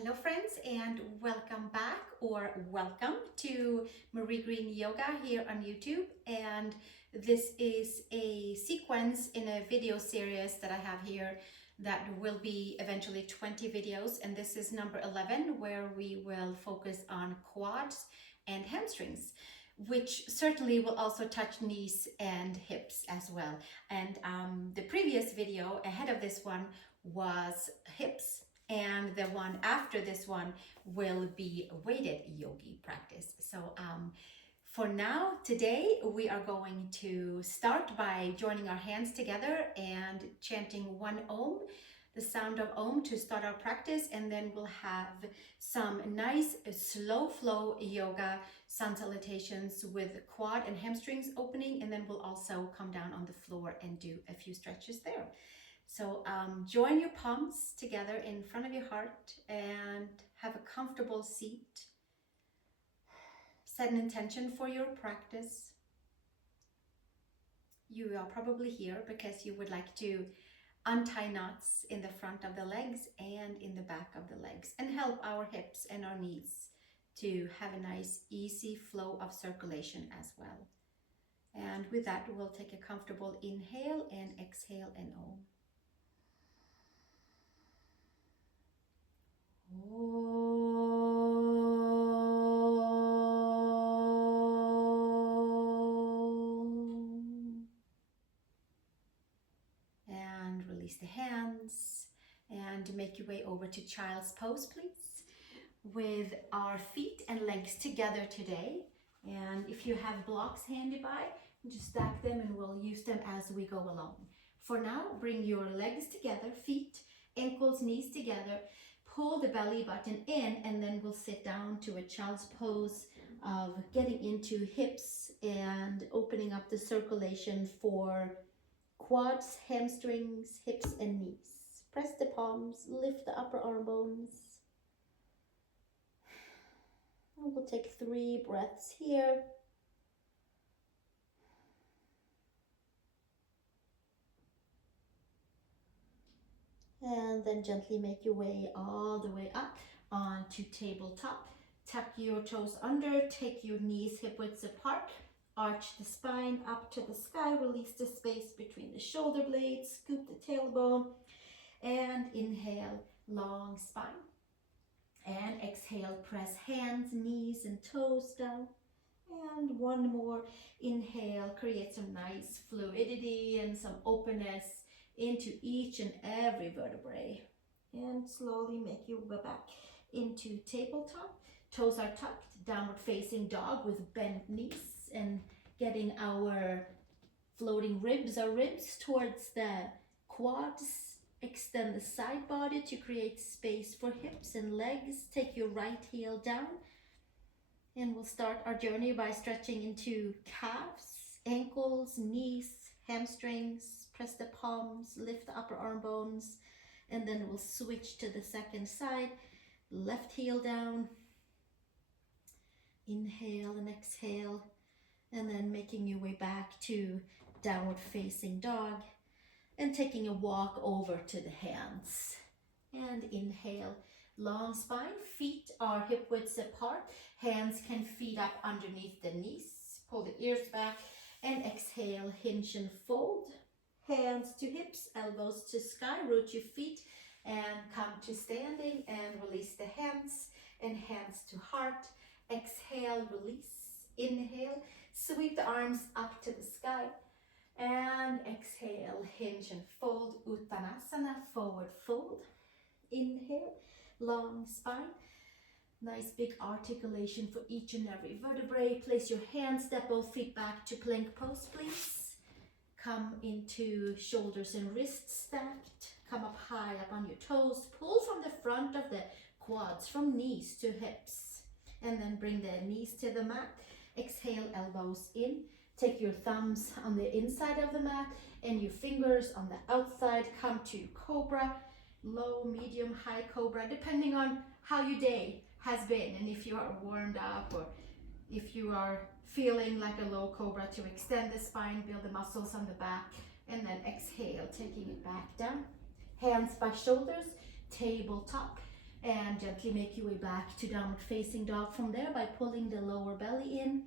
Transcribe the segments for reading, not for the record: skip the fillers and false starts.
Hello friends, and welcome back or welcome to Marie Green Yoga here on YouTube. And this is a sequence in a video series that I have here that will be eventually 20 videos, and this is number 11, where we will focus on quads and hamstrings, which certainly will also touch knees and hips as well. And the previous video ahead of this one was hips, and the one after this one will be weighted yogi practice. So for now, today, we are going to start by joining our hands together and chanting one Om, the sound of Om, to start our practice. And then we'll have some nice slow flow yoga sun salutations with quad and hamstrings opening. And then we'll also come down on the floor and do a few stretches there. So join your palms together in front of your heart and have a comfortable seat. Set an intention for your practice. You are probably here because you would like to untie knots in the front of the legs and in the back of the legs and help our hips and our knees to have a nice easy flow of circulation as well. And with that, we'll take a comfortable inhale and exhale and Om. And release the hands and make your way over to child's pose, please, with our feet and legs together today. And if you have blocks handy by, just stack them and we'll use them as we go along. For now, bring your legs together, feet, ankles, knees together. Pull the belly button in, and then we'll sit down to a child's pose of getting into hips and opening up the circulation for quads, hamstrings, hips, and knees. Press the palms, lift the upper arm bones. And we'll take 3 breaths here. And then gently make your way all the way up onto tabletop. Tuck your toes under, take your knees hip widths apart, arch the spine up to the sky, release the space between the shoulder blades, scoop the tailbone, and inhale, long spine. And exhale, press hands, knees, and toes down. And one more, inhale, create some nice fluidity and some openness into each and every vertebrae. And slowly make your way back into tabletop. Toes are tucked, downward facing dog with bent knees, and getting our floating ribs towards the quads. Extend the side body to create space for hips and legs. Take your right heel down. And we'll start our journey by stretching into calves, ankles, knees, hamstrings. Press the palms, lift the upper arm bones, and then we'll switch to the second side. Left heel down. Inhale and exhale, and then making your way back to downward facing dog and taking a walk over to the hands. And inhale, long spine, feet are hip widths apart, hands can feet up underneath the knees, pull the ears back, and exhale, hinge and fold. Hands to hips, elbows to sky, root your feet and come to standing and release the hands and hands to heart. Exhale, release, inhale, sweep the arms up to the sky and exhale, hinge and fold, Uttanasana, forward fold. Inhale, long spine, nice big articulation for each and every vertebrae. Place your hands, step both feet back to plank pose, please. Come into shoulders and wrists stacked. Come up high up on your toes. Pull from the front of the quads, from knees to hips. And then bring the knees to the mat. Exhale, elbows in. Take your thumbs on the inside of the mat and your fingers on the outside. Come to cobra, low, medium, high cobra, depending on how your day has been and if you are warmed up or if you are feeling like a low cobra, to extend the spine, build the muscles on the back, and then exhale, taking it back down. Hands by shoulders, tabletop. And gently make your way back to downward facing dog from there by pulling the lower belly in.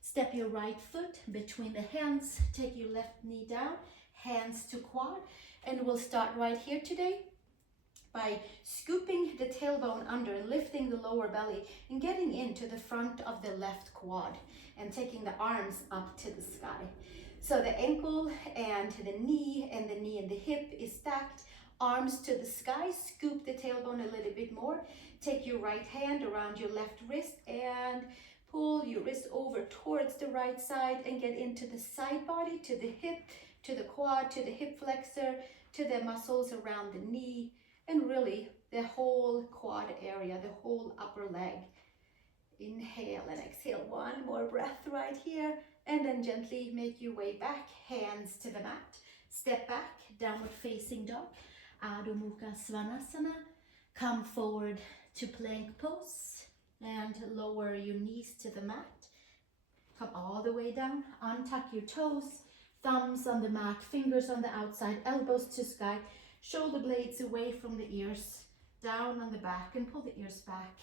Step your right foot between the hands, take your left knee down, hands to quad, and we'll start right here today by scooping the tailbone under, lifting the lower belly and getting into the front of the left quad and taking the arms up to the sky. So the ankle and the knee and the hip is stacked, arms to the sky, scoop the tailbone a little bit more, take your right hand around your left wrist and pull your wrist over towards the right side and get into the side body, to the hip, to the quad, to the hip flexor, to the muscles around the knee, and really the whole quad area, the whole upper leg. Inhale and exhale, one more breath right here, and then gently make your way back, hands to the mat, step back, downward facing dog, Adho Mukha Svanasana, come forward to plank pose, and lower your knees to the mat, come all the way down, untuck your toes, thumbs on the mat, fingers on the outside, elbows to sky, shoulder blades away from the ears, down on the back, and pull the ears back.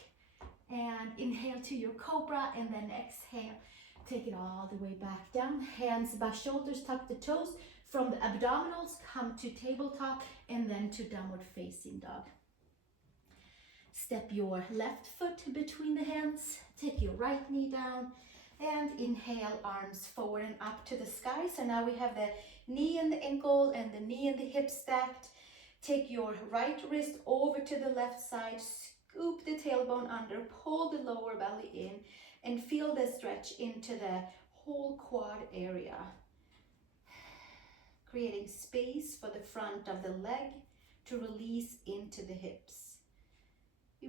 And inhale to your cobra, and then exhale. Take it all the way back down. Hands by shoulders, tuck the toes. From the abdominals, come to tabletop, and then to downward facing dog. Step your left foot between the hands. Take your right knee down. And inhale, arms forward and up to the sky. So now we have the knee and the ankle and the knee and the hip stacked. Take your right wrist over to the left side, scoop the tailbone under, pull the lower belly in, and feel the stretch into the whole quad area. Creating space for the front of the leg to release into the hips.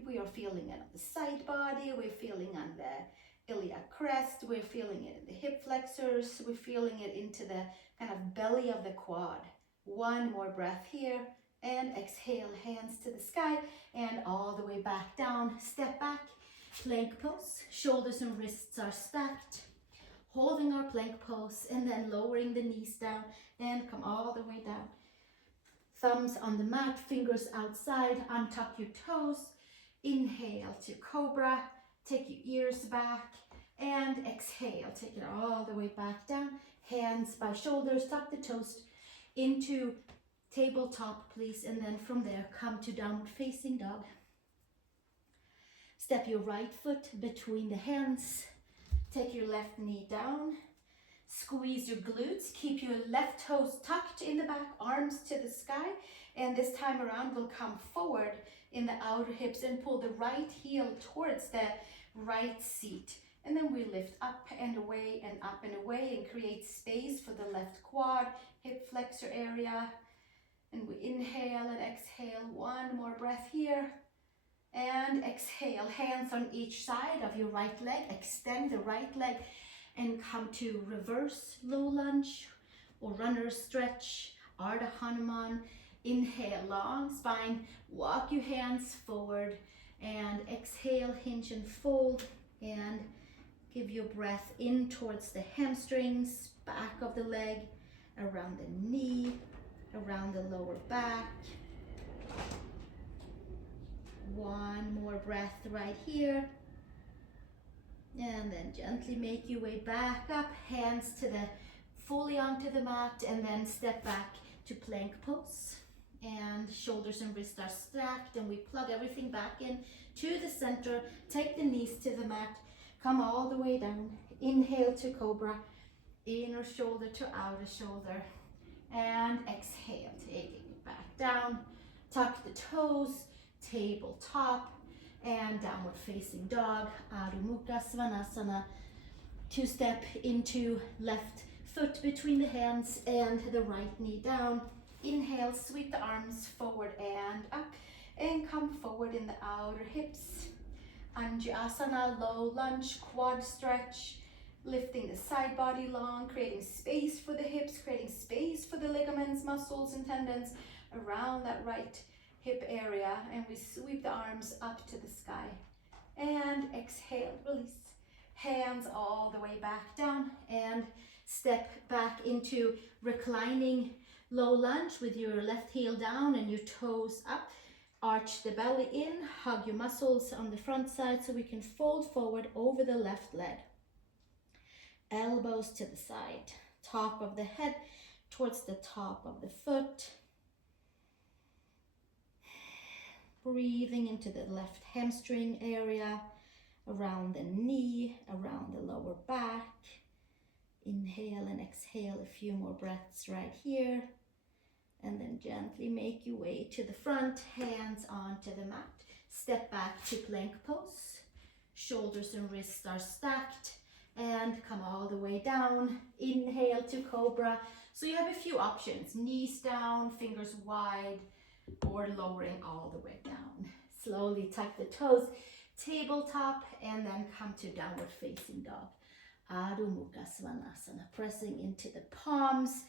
We are feeling it on the side body, we're feeling on the iliac crest, we're feeling it in the hip flexors, we're feeling it into the kind of belly of the quad. One more breath here. And exhale, hands to the sky and all the way back down. Step back, plank pose. Shoulders and wrists are stacked. Holding our plank pose and then lowering the knees down and come all the way down. Thumbs on the mat, fingers outside, untuck your toes. Inhale to cobra, take your ears back and exhale. Take it all the way back down. Hands by shoulders, tuck the toes into tabletop, please, and then from there come to downward facing dog. Step your right foot between the hands, take your left knee down, squeeze your glutes, keep your left toes tucked in the back, arms to the sky, and this time around we'll come forward in the outer hips and pull the right heel towards the right seat, and then we lift up and away and up and away and create space for the left quad, hip flexor area. And we inhale and exhale, one more breath here. And exhale, hands on each side of your right leg. Extend the right leg and come to reverse low lunge or runner stretch, Ardha Hanuman. Inhale, long spine, walk your hands forward. And exhale, hinge and fold. And give your breath in towards the hamstrings, back of the leg, around the knee, around the lower back. One more breath right here. And then gently make your way back up, hands to the fully onto the mat, and then step back to plank pose. And shoulders and wrists are stacked, and we plug everything back in to the center. Take the knees to the mat, come all the way down. Inhale to cobra, inner shoulder to outer shoulder. And exhale, taking it back down. Tuck the toes, tabletop, and downward facing dog, Adho Mukha Svanasana. To step into left foot between the hands and the right knee down. Inhale, sweep the arms forward and up, and come forward in the outer hips. Anjasana, low lunge, quad stretch. Lifting the side body long, creating space for the hips, creating space for the ligaments, muscles, and tendons around that right hip area. And we sweep the arms up to the sky. And exhale, release. Hands all the way back down and step back into reclining low lunge with your left heel down and your toes up. Arch the belly in, hug your muscles on the front side so we can fold forward over the left leg. Elbows to the side, top of the head towards the top of the foot. Breathing into the left hamstring area, around the knee, around the lower back. Inhale and exhale a few more breaths right here. And then gently make your way to the front, hands onto the mat. Step back to plank pose. Shoulders and wrists are stacked and come all the way down. Inhale to cobra. So you have a few options, knees down, fingers wide, or lowering all the way down. Slowly tuck the toes, tabletop, and then come to downward facing dog. Adho Mukha Svanasana, pressing into the palms,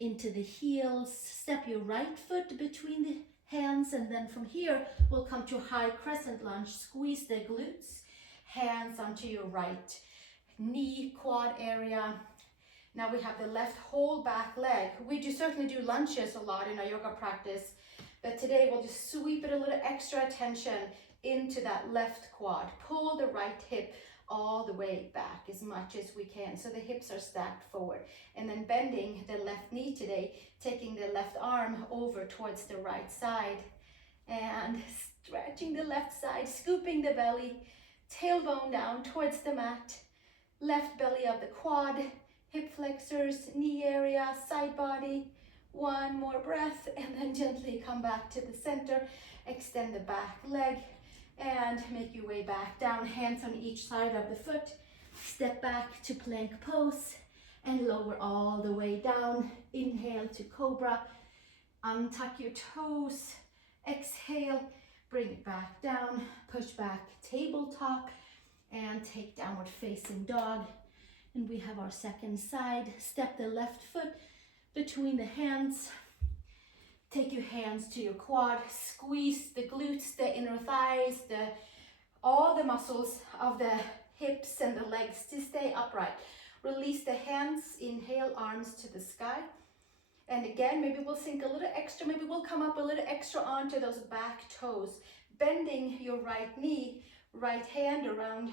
into the heels. Step your right foot between the hands, and then from here we'll come to high crescent lunge. Squeeze the glutes, hands onto your right knee, quad area. Now we have the left whole back leg. We certainly do lunges a lot in our yoga practice, but today we'll just sweep it a little extra attention into that left quad. Pull the right hip all the way back as much as we can, so the hips are stacked forward, and then bending the left knee today, taking the left arm over towards the right side and stretching the left side, scooping the belly, tailbone down towards the mat, left belly of the quad, hip flexors, knee area, side body. One more breath, and then gently come back to the center, extend the back leg, and make your way back down, hands on each side of the foot. Step back to plank pose and lower all the way down. Inhale to cobra, untuck your toes, exhale, bring it back down, push back tabletop, and take downward facing dog. And we have our second side. Step the left foot between the hands. Take your hands to your quad, squeeze the glutes, the inner thighs, all the muscles of the hips and the legs to stay upright. Release the hands, inhale, arms to the sky. And again, maybe we'll sink a little extra, maybe we'll come up a little extra onto those back toes. Bending your right knee, right hand around,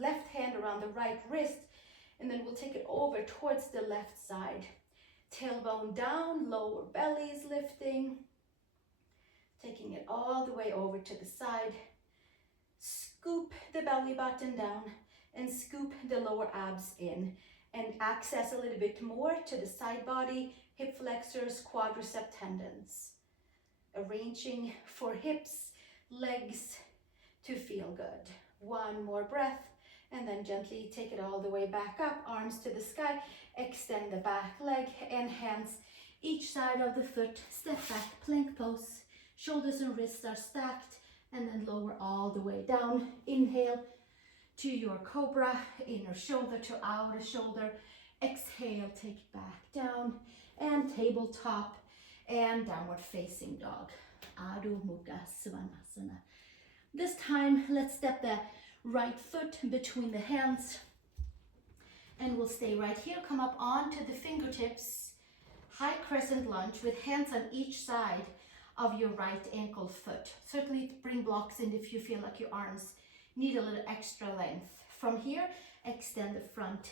left hand around the right wrist, and then we'll take it over towards the left side. Tailbone down, lower belly is lifting. Taking it all the way over to the side. Scoop the belly button down and scoop the lower abs in. And access a little bit more to the side body, hip flexors, quadricep tendons. Arranging for hips, legs to feel good. One more breath. And then gently take it all the way back up, arms to the sky, extend the back leg and hands each side of the foot, step back, plank pose, shoulders and wrists are stacked, and then lower all the way down. Inhale to your cobra, inner shoulder to outer shoulder, exhale, take it back down, and tabletop, and downward facing dog. Adho Mukha Svanasana. This time, let's step the right foot between the hands, and we'll stay right here. Come up onto the fingertips, high crescent lunge with hands on each side of your right ankle foot. Certainly bring blocks in if you feel like your arms need a little extra length. From here, extend the front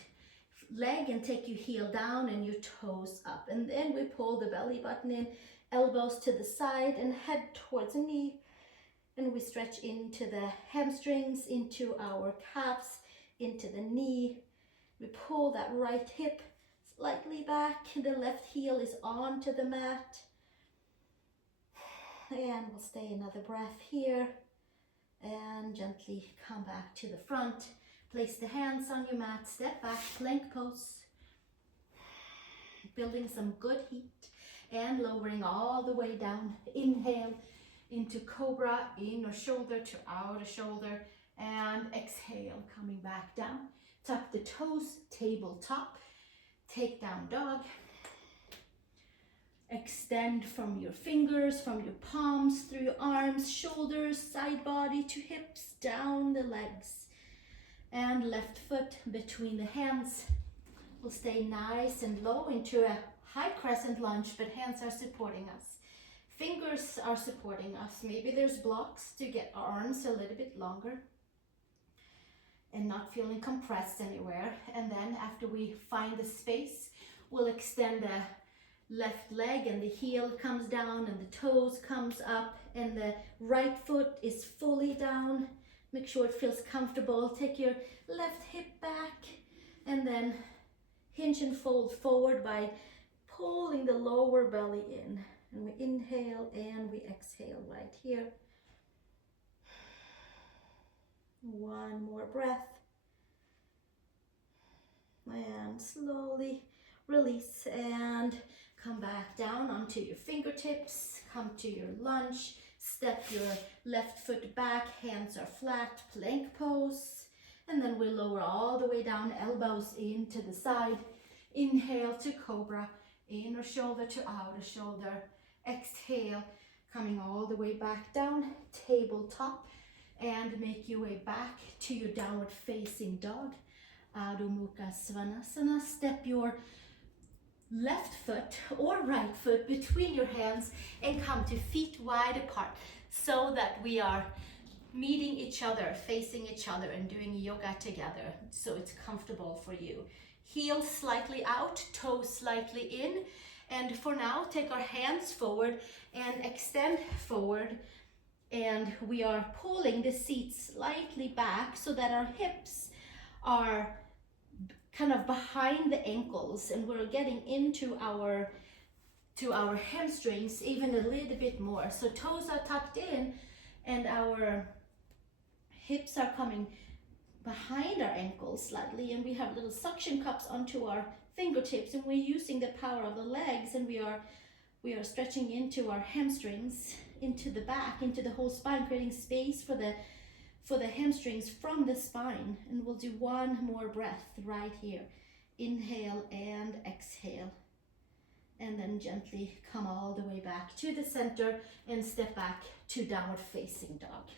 leg and take your heel down and your toes up, and then we pull the belly button in, elbows to the side and head towards the knee. And we stretch into the hamstrings, into our calves, into the knee. We pull that right hip slightly back. The left heel is onto the mat. And we'll stay another breath here. And gently come back to the front. Place the hands on your mat. Step back, plank pose. Building some good heat. And lowering all the way down. Inhale into cobra, inner shoulder to outer shoulder, and exhale, coming back down. Tuck the toes, tabletop, take down dog. Extend from your fingers, from your palms, through your arms, shoulders, side body to hips, down the legs. And left foot between the hands. We'll stay nice and low into a high crescent lunge, but hands are supporting us. fingers are supporting us. Maybe there's blocks to get our arms a little bit longer and not feeling compressed anywhere. And then after we find the space, we'll extend the left leg and the heel comes down and the toes comes up and the right foot is fully down. Make sure it feels comfortable. Take your left hip back and then hinge and fold forward by pulling the lower belly in. And we inhale and we exhale right here. One more breath. And slowly release and come back down onto your fingertips. Come to your lunge. Step your left foot back. Hands are flat. Plank pose. And then we lower all the way down. Elbows into the side. Inhale to cobra. Inner shoulder to outer shoulder. Exhale, coming all the way back down, tabletop, and make your way back to your downward facing dog. Adho Mukha Svanasana. Step your left foot or right foot between your hands and come to feet wide apart so that we are meeting each other, facing each other and doing yoga together so it's comfortable for you. Heels slightly out, toes slightly in. And for now, take our hands forward and extend forward. And we are pulling the seat slightly back so that our hips are kind of behind the ankles and we're getting into our hamstrings even a little bit more. So toes are tucked in and our hips are coming behind our ankles slightly, and we have little suction cups onto our fingertips, and we're using the power of the legs, and we are stretching into our hamstrings, into the back, into the whole spine, creating space for the hamstrings from the spine. And we'll do one more breath right here. Inhale and exhale, and then gently come all the way back to the center and step back to downward facing dog.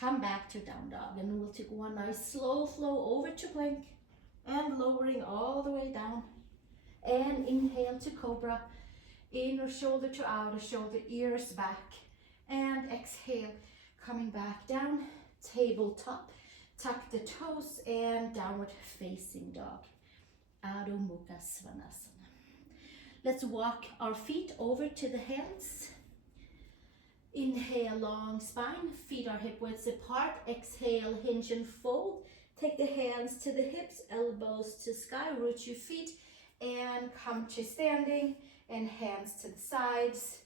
Come back to down dog, and we'll take one nice slow flow over to plank and lowering all the way down. And inhale to cobra, inner shoulder to outer shoulder, ears back. And exhale, coming back down, tabletop, tuck the toes and downward facing dog. Adho Mukha Svanasana. Let's walk our feet over to the hands. Inhale, long spine, feet are hip widths apart. Exhale, hinge and fold. Take the hands to the hips, elbows to sky, root your feet and come to standing and hands to the sides.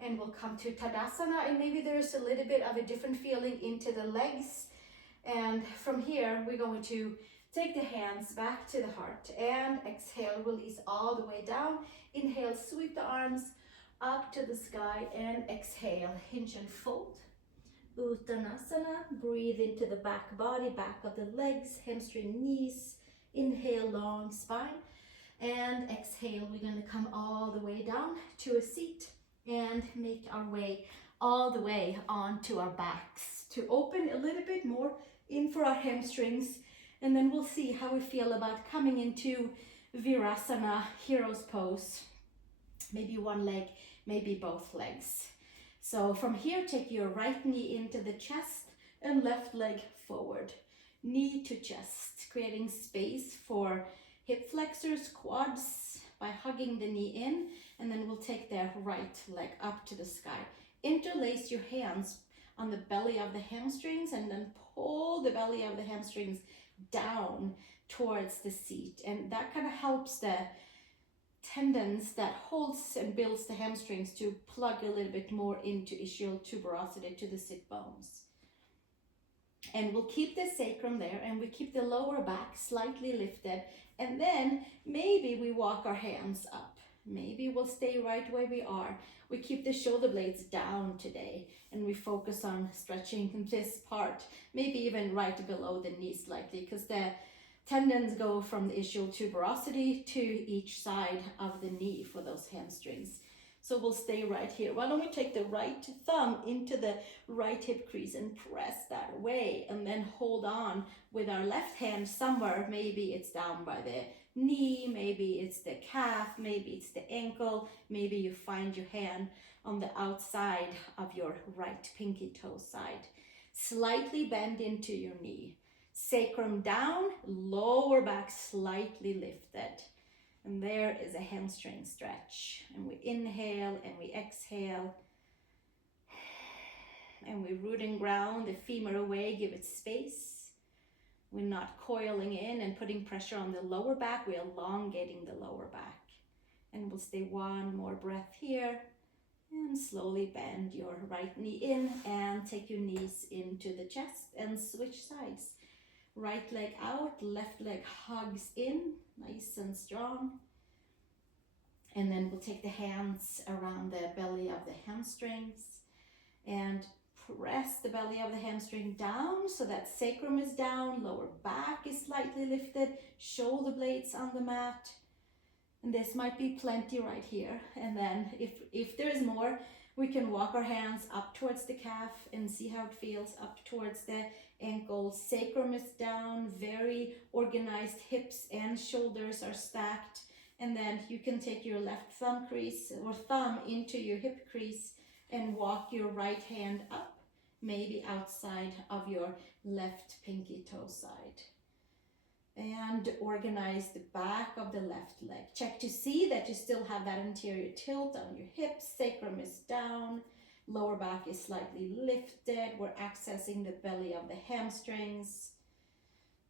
And we'll come to Tadasana, and maybe there's a little bit of a different feeling into the legs. And from here, we're going to take the hands back to the heart and exhale, release all the way down. Inhale, sweep the arms up to the sky and exhale, hinge and fold. Uttanasana, breathe into the back body, back of the legs, hamstring knees. Inhale, long spine, and exhale, we're going to come all the way down to a seat and make our way all the way onto our backs to open a little bit more in for our hamstrings. And then we'll see how we feel about coming into Virasana, hero's pose. Maybe one leg, maybe both legs. So from here, take your right knee into the chest and left leg forward. Knee to chest, creating space for hip flexors, quads by hugging the knee in. And then we'll take the right leg up to the sky. Interlace your hands on the belly of the hamstrings and then pull the belly of the hamstrings down towards the seat. And that kind of helps the tendons that holds and builds the hamstrings to plug a little bit more into ischial tuberosity to the sit bones. And we'll keep the sacrum there and we keep the lower back slightly lifted. And then maybe we walk our hands up. Maybe we'll stay right where we are. We keep the shoulder blades down today and we focus on stretching this part, maybe even right below the knee slightly, because the tendons go from the ischial tuberosity to each side of the knee for those hamstrings So we'll stay right here. Why don't we take the right thumb into the right hip crease and press that away, and then hold on with our left hand somewhere. Maybe it's down by the knee, maybe it's the calf, maybe it's the ankle, maybe you find your hand on the outside of your right pinky toe side. Slightly bend into your knee. Sacrum down, lower back slightly lifted. And there is a hamstring stretch. And we inhale and we exhale. And we root and ground the femur away, give it space. We're not coiling in and putting pressure on the lower back. We're elongating the lower back. And we'll stay one more breath here. And slowly bend your right knee in and take your knees into the chest and switch sides. Right leg out, left leg hugs in, nice and strong. And then we'll take the hands around the belly of the hamstrings and press the belly of the hamstring down so that sacrum is down, lower back is slightly lifted, shoulder blades on the mat. And this might be plenty right here. And then if there is more, we can walk our hands up towards the calf and see how it feels, up towards the ankle. Sacrum is down, very organized, hips and shoulders are stacked. And then you can take your left thumb crease or thumb into your hip crease and walk your right hand up, maybe outside of your left pinky toe side. And organize the back of the left leg. Check to see that you still have that anterior tilt on your hips. Sacrum is down, lower back is slightly lifted. We're accessing the belly of the hamstrings,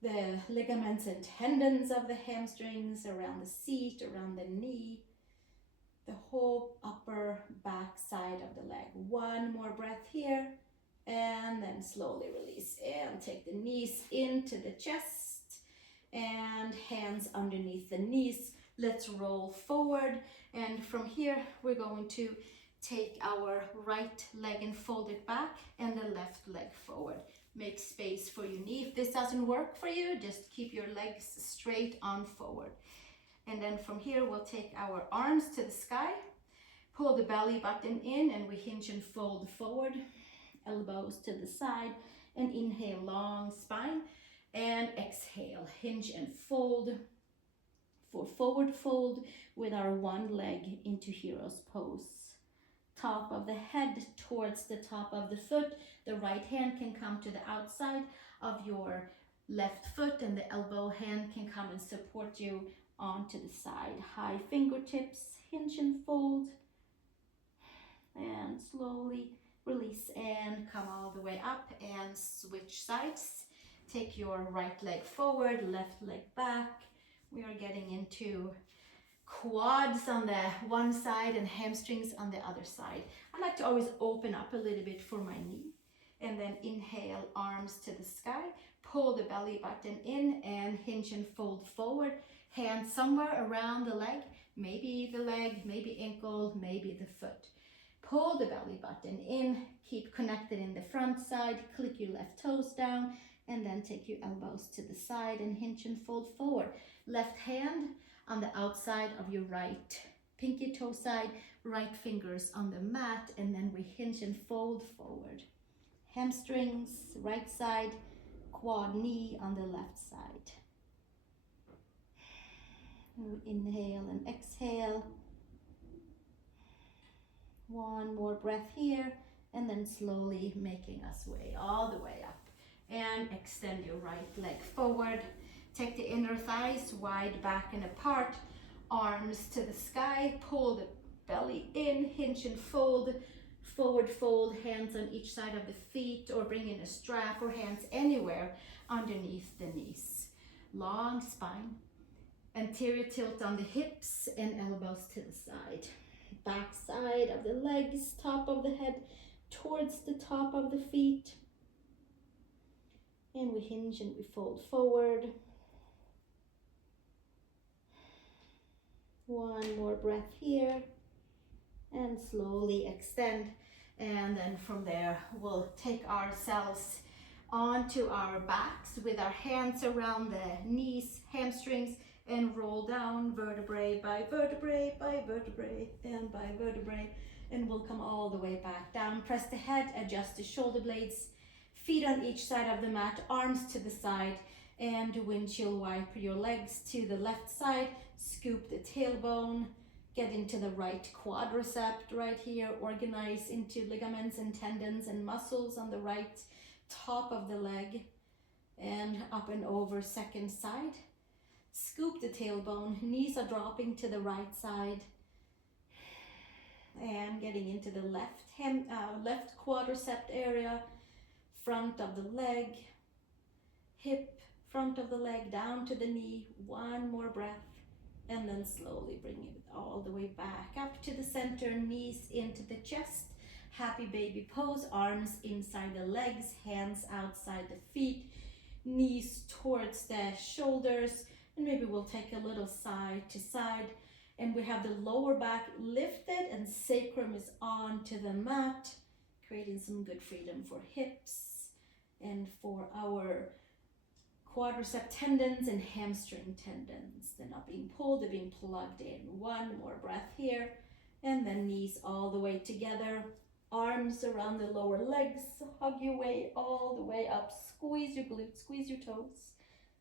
the ligaments and tendons of the hamstrings, around the seat, around the knee, the whole upper back side of the leg. One more breath here, and then slowly release and take the knees into the chest. And hands underneath the knees. Let's roll forward, and from here we're going to take our right leg and fold it back and the left leg forward. Make space for your knee. If this doesn't work for you, just keep your legs straight on forward. And then from here we'll take our arms to the sky, pull the belly button in, and we hinge and fold forward, elbows to the side, and inhale, long spine. And exhale, hinge and fold for forward fold with our one leg into hero's pose. Top of the head towards the top of the foot. The right hand can come to the outside of your left foot, and the elbow hand can come and support you onto the side. High fingertips, hinge and fold. And slowly release and come all the way up and switch sides. Take your right leg forward, left leg back. We are getting into quads on the one side and hamstrings on the other side. I like to always open up a little bit for my knee. And then inhale, arms to the sky. Pull the belly button in and hinge and fold forward. Hands somewhere around the leg. Maybe the leg, maybe ankle, maybe the foot. Pull the belly button in. Keep connected in the front side. Click your left toes down. And then take your elbows to the side and hinge and fold forward. Left hand on the outside of your right pinky toe side, right fingers on the mat, and then we hinge and fold forward. Hamstrings, right side, quad knee on the left side. And we inhale and exhale. One more breath here, and then slowly making us way all the way up. And extend your right leg forward. Take the inner thighs wide back and apart. Arms to the sky. Pull the belly in. Hinge and fold. Forward fold. Hands on each side of the feet, or bring in a strap or hands anywhere underneath the knees. Long spine. Anterior tilt on the hips and elbows to the side. Back side of the legs. Top of the head towards the top of the feet. And we hinge and we fold forward. One more breath here. And slowly extend. And then from there, we'll take ourselves onto our backs with our hands around the knees, hamstrings, and roll down vertebrae by vertebrae by vertebrae and by vertebrae, and we'll come all the way back down. Press the head, adjust the shoulder blades, feet on each side of the mat, arms to the side, and windshield wiper your legs to the left side, scoop the tailbone, get into the right quadricep right here, organize into ligaments and tendons and muscles on the right top of the leg, and up and over second side. Scoop the tailbone, knees are dropping to the right side, and getting into the left quadricep area, front of the leg, hip, front of the leg down to the knee. One more breath, and then slowly bring it all the way back up to the center, knees into the chest, happy baby pose, arms inside the legs, hands outside the feet, knees towards the shoulders, and maybe we'll take a little side to side, and we have the lower back lifted and sacrum is onto the mat, creating some good freedom for hips and for our quadricep tendons and hamstring tendons. They're not being pulled, they're being plugged in. One more breath here, and then knees all the way together, arms around the lower legs, hug your way all the way up, squeeze your glutes, squeeze your toes,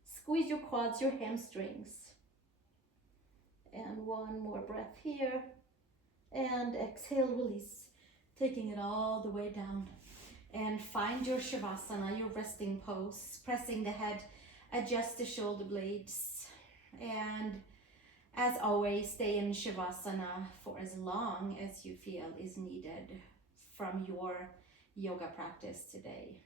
squeeze your quads, your hamstrings. And one more breath here, and exhale, release, taking it all the way down. And find your Shavasana, your resting pose, pressing the head, adjust the shoulder blades, and as always, stay in Shavasana for as long as you feel is needed from your yoga practice today.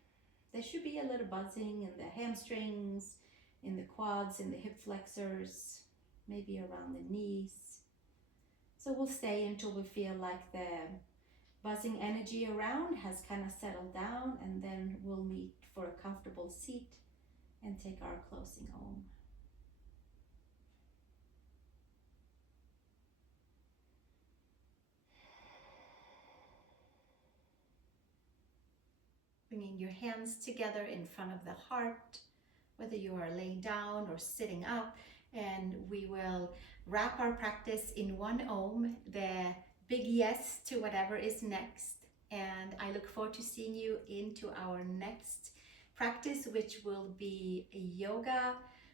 There should be a little buzzing in the hamstrings, in the quads, in the hip flexors, maybe around the knees. So we'll stay until we feel like the buzzing energy around has kind of settled down, and then we'll meet for a comfortable seat and take our closing Om. Bringing your hands together in front of the heart, whether you are laying down or sitting up, and we will wrap our practice in one Om, the big yes to whatever is next. And I look forward to seeing you into our next practice, which will be a yoga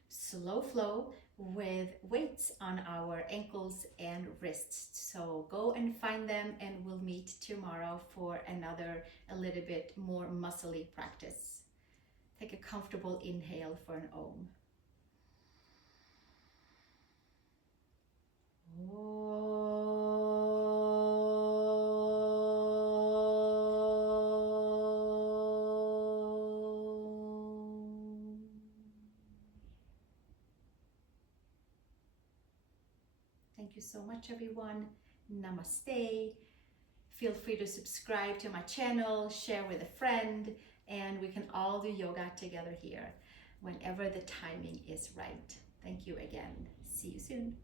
slow flow with weights on our ankles and wrists. So go and find them, and we'll meet tomorrow for another a little bit more muscly practice. Take a comfortable inhale for an Om. Thank you so much, everyone. Namaste. Feel free to subscribe to my channel, share with a friend, and we can all do yoga together here whenever the timing is right. Thank you again. See you soon.